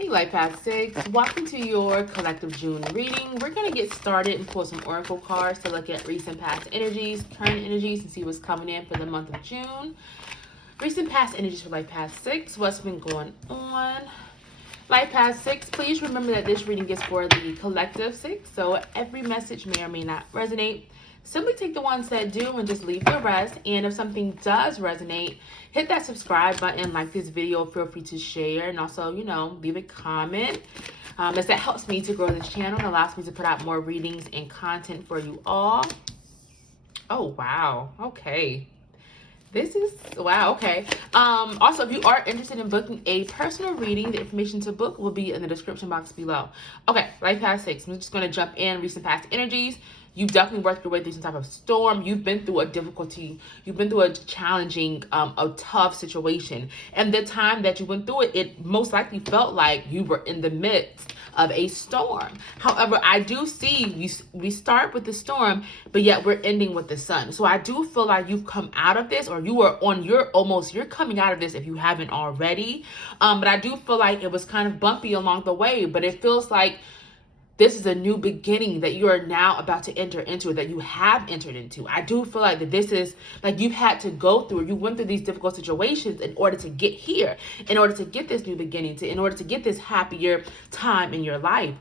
Hey Life Path 6, welcome to your collective June reading. We're going to get started and pull some oracle cards to look at recent past energies, current energies, and see what's coming in for the month of June. Recent past energies for Life Path 6, what's been going on. Life Path 6, please remember that this reading is for the collective 6, so every message may or may not resonate. Simply take the ones that do and just leave the rest. And if something does resonate, hit that subscribe button, like this video, feel free to share, and also, leave a comment. As that helps me to grow this channel and allows me to put out more readings and content for you all. Oh, wow. Okay. Wow, okay. Also, if you are interested in booking a personal reading, the information to book will be in the description box below. Okay, Life Path 6. I'm just going to jump in, recent past energies. You've definitely worked your way through some type of storm. You've been through a difficulty. You've been through a challenging, a tough situation. And the time that you went through it, it most likely felt like you were in the midst of a storm. However, I do see we start with the storm, but yet we're ending with the sun. So I do feel like you've come out of this, or you are on you're coming out of this if you haven't already. But I do feel like it was kind of bumpy along the way, but it feels like this is a new beginning that you are now about to enter into, that you have entered into. I do feel like that this is like you've had to go through, you went through these difficult situations in order to get here, in order to get this new beginning, in order to get this happier time in your life.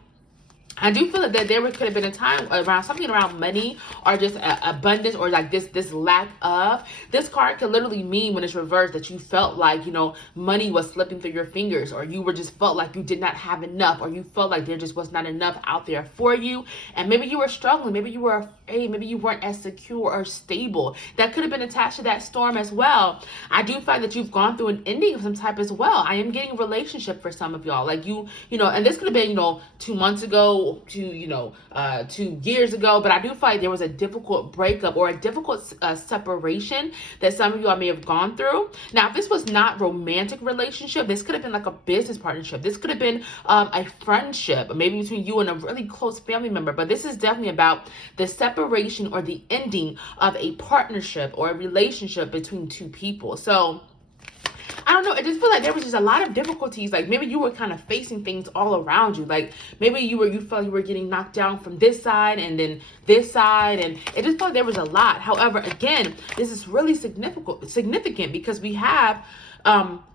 I do feel that there could have been a time around something around money or just abundance or like this lack of. This card could literally mean when it's reversed that you felt like, money was slipping through your fingers, or you were just felt like you did not have enough, or you felt like there just was not enough out there for you. And maybe you were struggling. Maybe you were afraid. Maybe you weren't as secure or stable. That could have been attached to that storm as well. I do find that you've gone through an ending of some type as well. I am getting a relationship for some of y'all. Like and this could have been, 2 months ago, 2 years ago, but I do feel like there was a difficult breakup or a difficult separation that some of y'all may have gone through. Now, if this was not romantic relationship, this could have been like a business partnership. This could have been a friendship, maybe between you and a really close family member. But this is definitely about the separation or the ending of a partnership or a relationship between two people. So I don't know. I just feel like there was just a lot of difficulties. Like maybe you were kind of facing things all around you. Like maybe you felt you were getting knocked down from this side and then this side, and it just felt like there was a lot. However, again, this is really significant because we have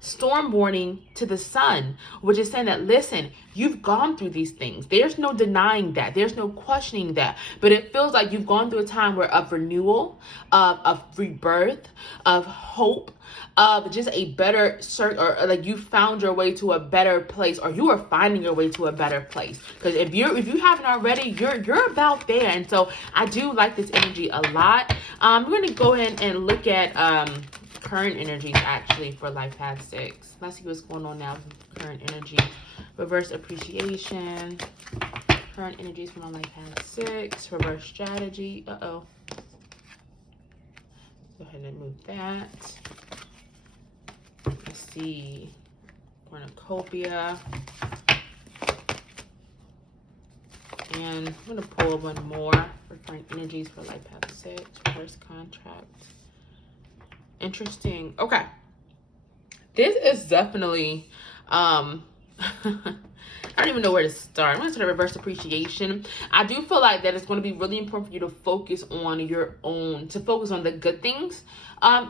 storm warning to the sun, which is saying that, listen, you've gone through these things. There's no denying that. There's no questioning that. But it feels like you've gone through a time of renewal, of rebirth, of hope, of just a better search, or like you found your way to a better place, or you are finding your way to a better place. Because if you haven't already, you're about there. And so I do like this energy a lot. We're going to go ahead and look at current energies actually for Life Path 6. Let's see what's going on now with current energies. Reverse appreciation. Current energies from Life Path 6. Reverse strategy. Go ahead and move that. Let's see. Cornucopia. And I'm going to pull one more for current energies for Life Path 6. Reverse contract. Interesting. Okay. This is definitely, I don't even know where to start. I'm going to start reverse appreciation. I do feel like that it's going to be really important for you to focus on your own, to focus on the good things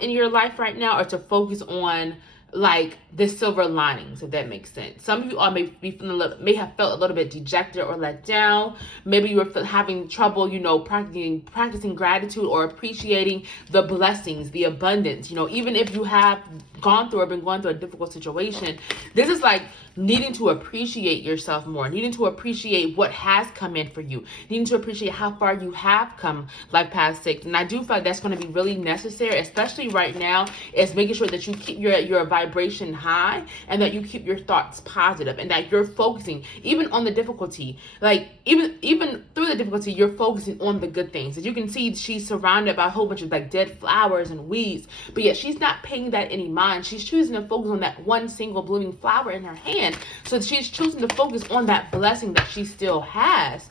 in your life right now, or to focus on like the silver linings, if that makes sense. Some of you all may have felt a little bit dejected or let down. Maybe you were having trouble, practicing gratitude or appreciating the blessings, the abundance. Even if you have gone through or been going through a difficult situation, this is like needing to appreciate yourself more, needing to appreciate what has come in for you, needing to appreciate how far you have come, Life Path 6. And I do feel like that's going to be really necessary, especially right now, is making sure that you keep your vibration high, and that you keep your thoughts positive, and that you're focusing even on the difficulty. Like even through the difficulty, you're focusing on the good things. As you can see, she's surrounded by a whole bunch of like dead flowers and weeds, but yet she's not paying that any mind. She's choosing to focus on that one single blooming flower in her hand. So she's choosing to focus on that blessing that she still has.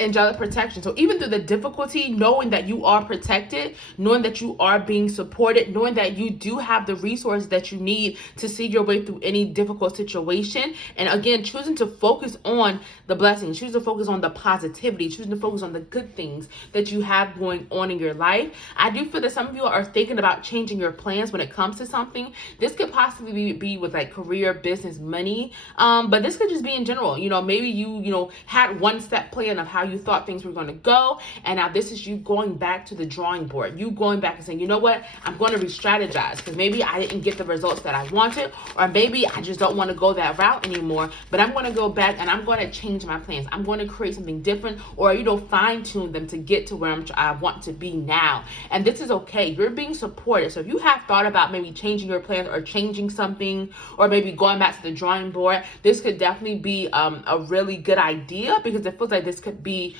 angelic protection. So even through the difficulty, knowing that you are protected, knowing that you are being supported, knowing that you do have the resources that you need to see your way through any difficult situation. And again, choosing to focus on the blessings, choosing to focus on the positivity, choosing to focus on the good things that you have going on in your life. I do feel that some of you are thinking about changing your plans when it comes to something. This could possibly be with like career, business, money, but this could just be in general. Maybe you had one step plan of how you thought things were going to go, and now this is you going back to the drawing board, you going back and saying, you know what, I'm going to re-strategize because maybe I didn't get the results that I wanted, or maybe I just don't want to go that route anymore, but I'm going to go back and I'm going to change my plans. I'm going to create something different, or fine tune them to get to where I want to be now. And this is okay. You're being supported. So if you have thought about maybe changing your plans or changing something, or maybe going back to the drawing board, this could definitely be a really good idea, because it feels like this could be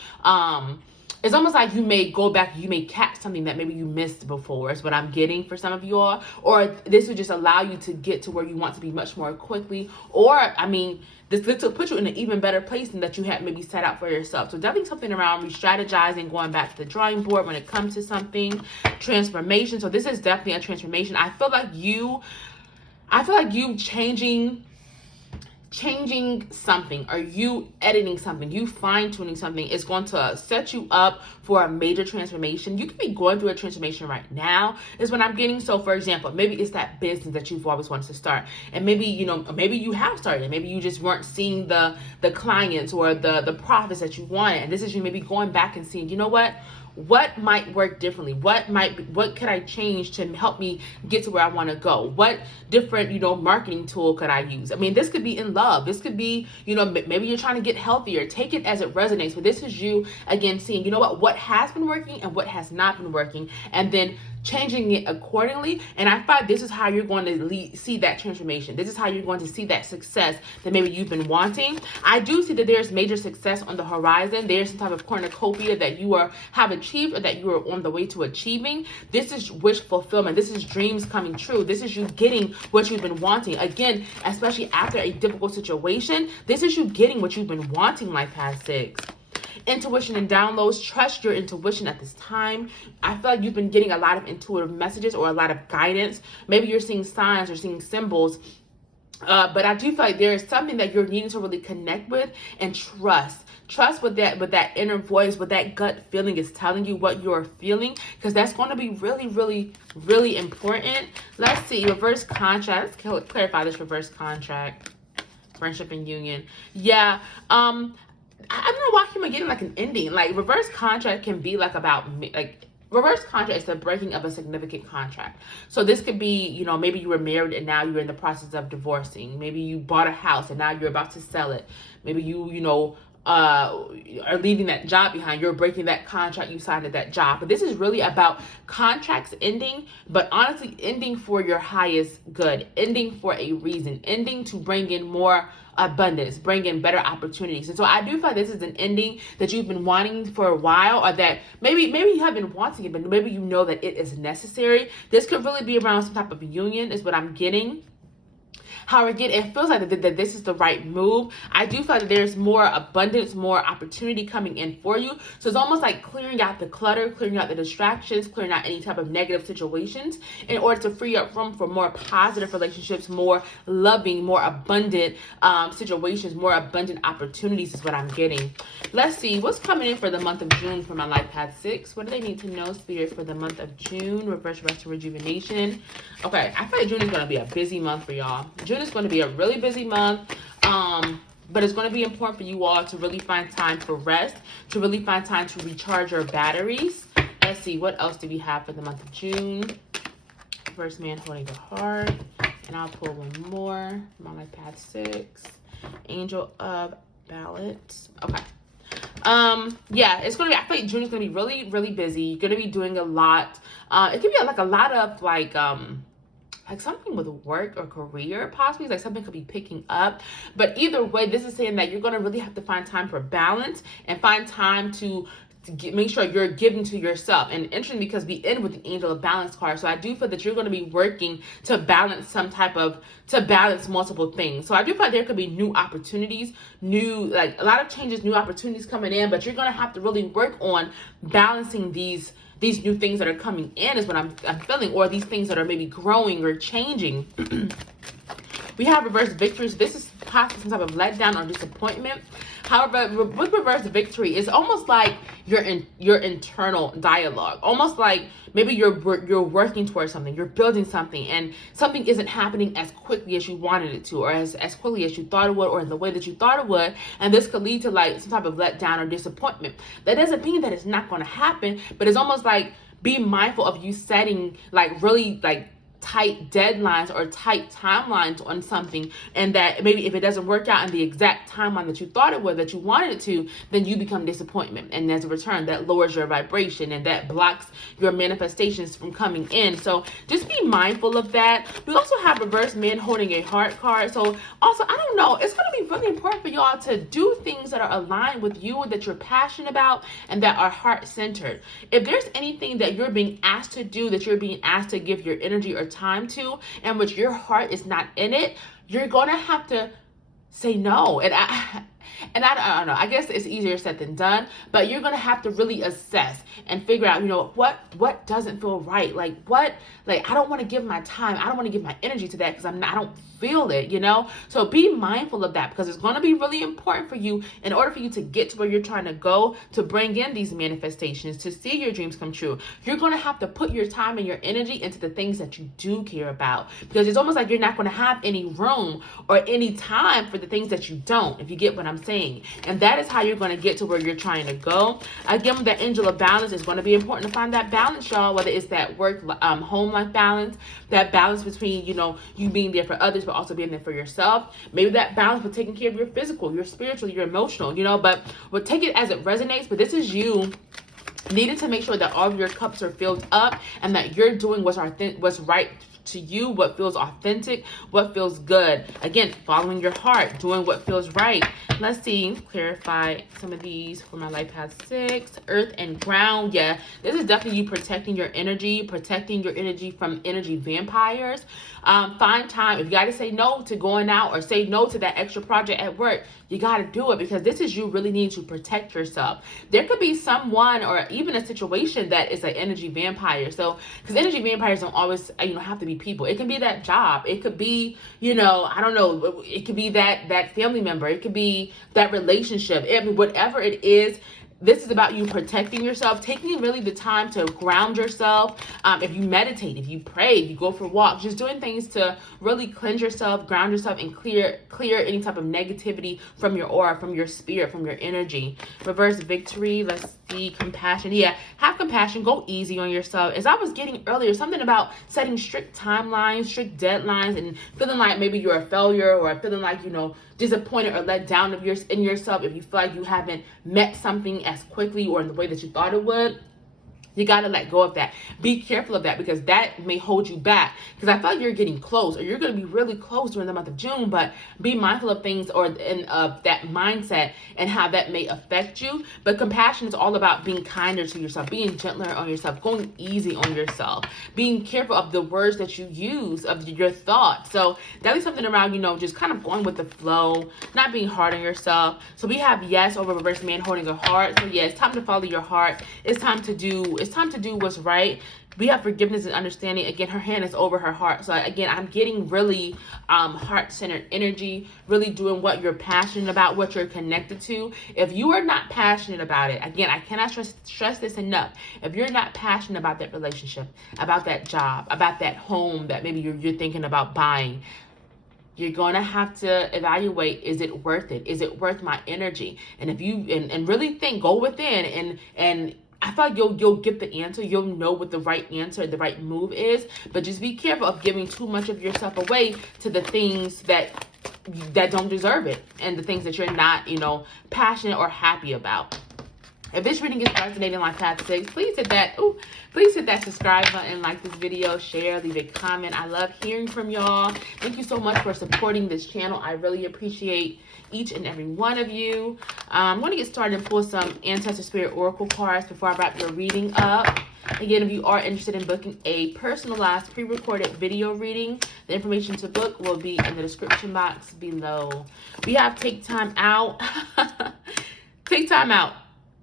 it's almost like you may go back, you may catch something that maybe you missed before, is what I'm getting for some of you all. Or this would just allow you to get to where you want to be much more quickly. Or, this will put you in an even better place than that you had maybe set out for yourself. So definitely something around re-strategizing, going back to the drawing board when it comes to something. Transformation. So this is definitely a transformation. I feel like you changing something, or you editing something, you fine-tuning something is going to set you up for a major transformation. You could be going through a transformation right now, is what I'm getting. So for example, maybe it's that business that you've always wanted to start, and maybe maybe you have started, maybe you just weren't seeing the clients or the profits that you wanted, and this is you maybe going back and seeing, what might work differently? What could I change to help me get to where I want to go? What different, marketing tool could I use? This could be in love. This could be, maybe you're trying to get healthier. Take it as it resonates. But this is you, again, seeing, what has been working and what has not been working, and then changing it accordingly. And I find this is how you're going to see that transformation. This is how you're going to see that success that maybe you've been wanting. I do see that there's major success on the horizon. There's some type of cornucopia that you have achieved, or that you are on the way to achieving. This is wish fulfillment. This is dreams coming true. This is you getting what you've been wanting. Again, especially after a difficult situation, this is you getting what you've been wanting, Life Path 6. Intuition and downloads. Trust your intuition at this time. I feel like you've been getting a lot of intuitive messages or a lot of guidance. Maybe you're seeing signs or seeing symbols. But I do feel like there is something that you're needing to really connect with and trust. Trust with that inner voice, what that gut feeling is telling you, what you're feeling, because that's going to be really, really, really important. Let's see. Reverse contract. Let's clarify this reverse contract. Friendship and union. Yeah. I don't know why I'm getting like an ending. Like reverse contract can be like about reverse contract is the breaking of a significant contract. So this could be, maybe you were married and now you're in the process of divorcing. Maybe you bought a house and now you're about to sell it. Maybe you are leaving that job behind. You're breaking that contract you signed at that job. But this is really about contracts ending, but honestly ending for your highest good, ending for a reason, ending to bring in more abundance, bring in better opportunities. And so I do feel like this is an ending that you've been wanting for a while, or that maybe you have been wanting it, but maybe you know that it is necessary. This could really be around some type of union, is what I'm getting. However, again, it feels like that this is the right move. I do feel like there's more abundance, more opportunity coming in for you. So it's almost like clearing out the clutter, clearing out the distractions, clearing out any type of negative situations in order to free up room for more positive relationships, more loving, more abundant situations, more abundant opportunities is what I'm getting. Let's see what's coming in for the month of June for my Life Path 6. What do they need to know, Spirit, for the month of June? Reverse, rest, and rejuvenation. Okay, I feel like June is going to be a busy month for y'all. June is going to be a really busy month, but it's going to be important for you all to really find time for rest, to really find time to recharge your batteries. Let's see, what else do we have for the month of June? First man holding the heart, and I'll pull one more. My Life Path 6, Angel of Balance. Okay. Yeah, it's gonna be, I feel like June is gonna be really, really busy. You're gonna be doing a lot. It could be like a lot of like something with work or career, possibly like something could be picking up. But either way, this is saying that you're going to really have to find time for balance and find time to make sure you're giving to yourself. And interesting because we end with the Angel of Balance card. So I do feel that you're going to be working to balance multiple things. So I do feel like there could be new opportunities, a lot of changes, new opportunities coming in, but you're going to have to really work on balancing these new things that are coming in is what I'm feeling, or these things that are maybe growing or changing. We have reverse victories. This is possibly some type of letdown or disappointment. However, with reverse victory, it's almost like your internal dialogue. Almost like maybe you're working towards something, you're building something, and something isn't happening as quickly as you wanted it to, or as quickly as you thought it would, or in the way that you thought it would. And this could lead to like some type of letdown or disappointment. That doesn't mean that it's not going to happen, but it's almost like be mindful of you setting like really like tight deadlines or tight timelines on something, and that maybe if it doesn't work out in the exact timeline that you thought it would, that you wanted it to, then you become disappointment, and as a return that lowers your vibration and that blocks your manifestations from coming in. So just be mindful of that. We also have reverse man holding a heart card. So also, I don't know, it's going to be really important for y'all to do things that are aligned with you, that you're passionate about, and that are heart centered. If there's anything that you're being asked to do, that you're being asked to give your energy or time to, and which your heart is not in it, you're gonna have to say no. And I don't know, I guess it's easier said than done, but you're gonna have to really assess and figure out, what doesn't feel right. I don't want to give my time, I don't want to give my energy to that because I don't feel it, So be mindful of that, because it's going to be really important for you in order for you to get to where you're trying to go, to bring in these manifestations, to see your dreams come true. You're going to have to put your time and your energy into the things that you do care about, because it's almost like you're not going to have any room or any time for the things that you don't, if you get what I'm saying. And that is how you're going to get to where you're trying to go. Again, the Angel of Balance is going to be important to find that balance, y'all, whether it's that work home life balance, that balance between you being there for others but also being there for yourself. Maybe that balance with taking care of your physical, your spiritual, your emotional, but we'll take it as it resonates. But this is you needing to make sure that all of your cups are filled up, and that you're doing what's right to you, what feels authentic, what feels good. Again, following your heart, doing what feels right. Let's see, clarify some of these for my life path 6. Earth and ground. Yeah, this is definitely you protecting your energy from energy vampires. Find time. If you got to say no to going out or say no to that extra project at work, you got to do it, because this is you really need to protect yourself. There could be someone or even a situation that is an energy vampire. So, because energy vampires don't always, have to be people. It can be that job. It could be, I don't know. It could be that family member. It could be that relationship. Whatever it is, this is about you protecting yourself, taking really the time to ground yourself. If you meditate, if you pray, if you go for walks, just doing things to really cleanse yourself, ground yourself, and clear any type of negativity from your aura, from your spirit, from your energy. Reverse victory. Let's see. Compassion. Yeah, have compassion. Go easy on yourself. As I was getting earlier, something about setting strict timelines, strict deadlines, and feeling like maybe you're a failure, or feeling like, disappointed or let down in yourself if you feel like you haven't met something as quickly or in the way that you thought it would. You got to let go of that. Be careful of that, because that may hold you back. Because I feel like you're getting close, or you're going to be really close during the month of June, but be mindful of things of that mindset and how that may affect you. But compassion is all about being kinder to yourself, being gentler on yourself, going easy on yourself, being careful of the words that you use, of your thoughts. So that is something around, just kind of going with the flow, not being hard on yourself. So we have yes over reverse man holding a heart. So yeah, it's time to follow your heart. It's time to do what's right. We have forgiveness and understanding. Again, her hand is over her heart. So again, I'm getting really heart-centered energy, really doing what you're passionate about, what you're connected to. If you are not passionate about it, again, I cannot stress this enough. If you're not passionate about that relationship, about that job, about that home that maybe you're thinking about buying, you're going to have to evaluate, is it worth it? Is it worth my energy? And if you, and really think, go within and I feel like you'll get the answer. You'll know what the right answer, the right move is. But just be careful of giving too much of yourself away to the things that don't deserve it, and the things that you're not, passionate or happy about. If this reading is resonating like Path 6, please hit that subscribe button, like this video, share, leave a comment. I love hearing from y'all. Thank you so much for supporting this channel. I really appreciate each and every one of you. I'm going to get started and pull some Ancestor Spirit Oracle cards before I wrap your reading up. Again, if you are interested in booking a personalized pre-recorded video reading, the information to book will be in the description box below. We have take time out. Take time out.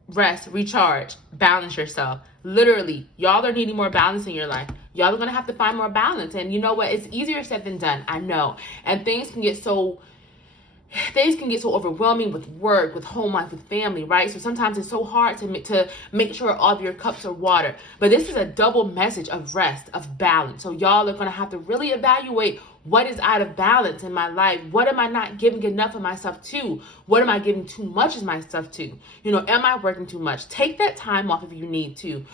Rest, recharge, balance yourself. Literally, y'all are needing more balance in your life. Y'all are going to have to find more balance. And you know what? It's easier said than done. I know. And things can get so overwhelming with work, with home life, with family, right? So sometimes it's so hard to make sure all of your cups are water. But this is a double message of rest, of balance. So y'all are going to have to really evaluate what is out of balance in my life. What am I not giving enough of myself to? What am I giving too much of myself to? Am I working too much? Take that time off if you need to,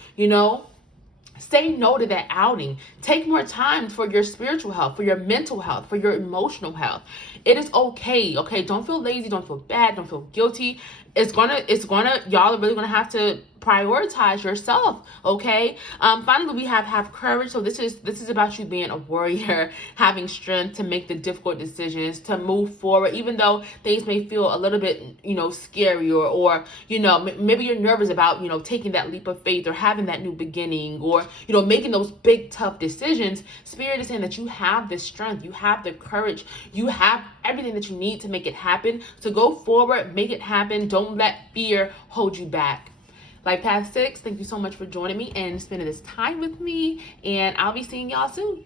Say no to that outing. Take more time for your spiritual health, for your mental health, for your emotional health. It is okay. Okay. Don't feel lazy. Don't feel bad. Don't feel guilty. Y'all are really gonna have to prioritize yourself. Okay. Finally, we have courage. So this is about you being a warrior, having strength to make the difficult decisions, to move forward, even though things may feel a little bit, scary or maybe you're nervous about, taking that leap of faith or having that new beginning or, making those big, tough decisions. Spirit is saying that you have the strength, you have the courage, you have everything that you need to make it happen. So go forward, make it happen. Don't let fear hold you back. Like Path 6, thank you so much for joining me and spending this time with me. And I'll be seeing y'all soon.